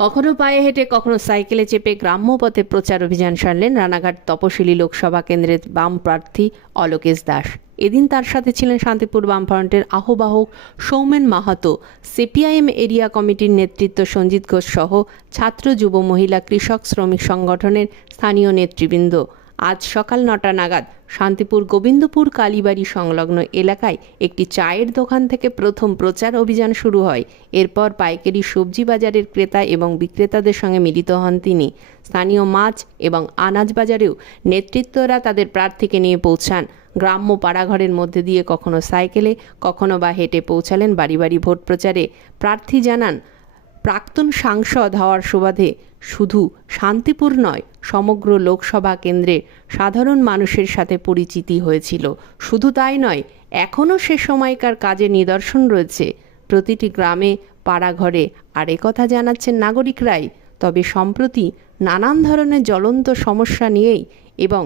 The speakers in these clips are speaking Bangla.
কখনো পায়ে হেঁটে, কখনো সাইকেলে চেপে গ্রাম্য পথে প্রচার অভিযান সারলেন রানাঘাট তপশিলি লোকসভা কেন্দ্রের বাম প্রার্থী অলোকেশ দাস। এদিন তার সাথে ছিলেন শান্তিপুর বামফ্রন্টের আহ্বায়ক সৌমেন মাহাতো, সিপিআইএম এরিয়া কমিটির নেতৃত্ব সঞ্জিত ঘোষ সহ ছাত্র, যুব, মহিলা, কৃষক, শ্রমিক সংগঠনের স্থানীয় নেতৃবৃন্দ। আজ সকাল নটা নাগাদ শান্তিপুর গোবিন্দপুর কালীবাড়ি সংলগ্ন এলাকায় একটি চায়ের দোকান থেকে প্রথম প্রচার অভিযান শুরু হয়। এরপর পাইকারি সবজি বাজারের ক্রেতা এবং বিক্রেতাদের সঙ্গে মিলিত হন তিনি। স্থানীয় মাছ এবং আনাজ বাজারেও নেতৃত্বরা তাদের প্রার্থীকে নিয়ে পৌঁছান। গ্রাম্য পাড়াঘরের মধ্যে দিয়ে কখনো সাইকেলে, কখনো বা হেঁটে পৌঁছালেন বাড়ি বাড়ি ভোট প্রচারে। প্রার্থী জানান প্রাক্তন সাংসদ হওয়ার সুবাদে শুধু শান্তিপুর নয়, সমগ্র লোকসভা কেন্দ্রে সাধারণ মানুষের সাথে পরিচিতি হয়েছিল। শুধু তাই নয়, এখনও সে সময়কার কাজে নিদর্শন রয়েছে। প্রতিটি গ্রামে, পাড়াঘরে আর একথা জানাচ্ছেন নাগরিকরাই। তবে সম্প্রতি নানান ধরনের জ্বলন্ত সমস্যা নিয়েই এবং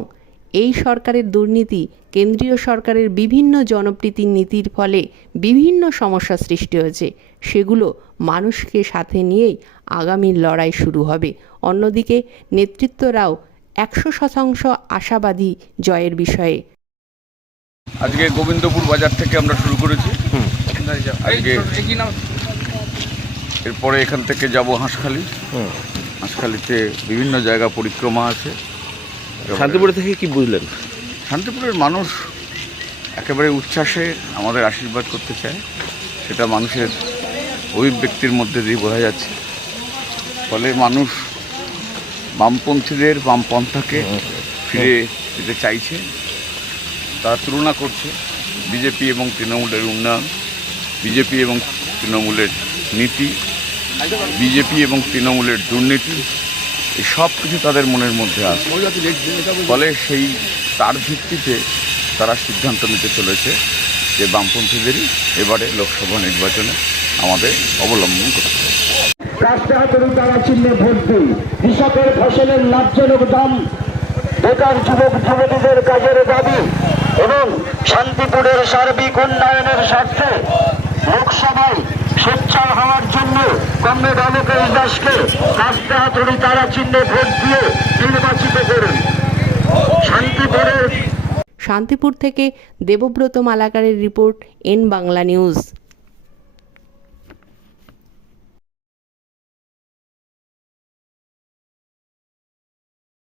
এই সরকারের দুর্নীতি কেন্দ্রীয় সরকারের বিভিন্ন জনপ্রীতির নীতির ফলে বিভিন্ন সমস্যা সৃষ্টি হয়েছে। সেগুলো মানুষকে সাথে নিয়েই আগামী লড়াই শুরু হবে। অন্যদিকে নেতৃত্বরাও একশো শতাংশ আশাবাদী জয়ের বিষয়ে। আজকে গোবিন্দপুর বাজার থেকে আমরা শুরু করেছি। আজকে এরপরে এখান থেকে যাব হাঁসখালি। হাঁসখালিতে বিভিন্ন জায়গা পরিক্রমা আছে। শান্তিপুরে থেকে কি বুঝলেন? শান্তিপুরের মানুষ একেবারে উচ্ছ্বাসে আমাদের আশীর্বাদ করতে চায়। সেটা মানুষের অভিব্যক্তির মধ্যে দিয়ে বোঝা যাচ্ছে। ফলে মানুষ বামপন্থীদের বামপন্থাকে ফিরে যেতে চাইছে। তারা তুলনা করছে বিজেপি এবং তৃণমূলের উন্নয়ন বিজেপি এবং তৃণমূলের নীতি বিজেপি এবং তৃণমূলের দুর্নীতি সব কিছু তাদের মনের মধ্যে আছে। ফলে সেই, তার ভিত্তিতে তারা সিদ্ধান্ত নিতে চলেছে যে বামপন্থীদেরই এবারে লোকসভা নির্বাচনে আমাদের অবলম্বন করতে হবে। রাষ্ট্রে হাতের তারা চিহ্নে ভোট দিন ফসলের লাভজনক দাম বেকার যুবক, যুবতীদের কাজের দাবি এবং শান্তিপুরের সার্বিক উন্নয়নের স্বার্থে লোকসভায় কমরেড অলোকেশ দাসকে রাষ্ট্রে হাতুড়ি তারা চিহ্নে ভোট দিয়ে নির্বাচিত করুন। শান্তিপুরের শান্তিপুর থেকে দেবব্রত মালাকারের রিপোর্ট এন বাংলা নিউজ।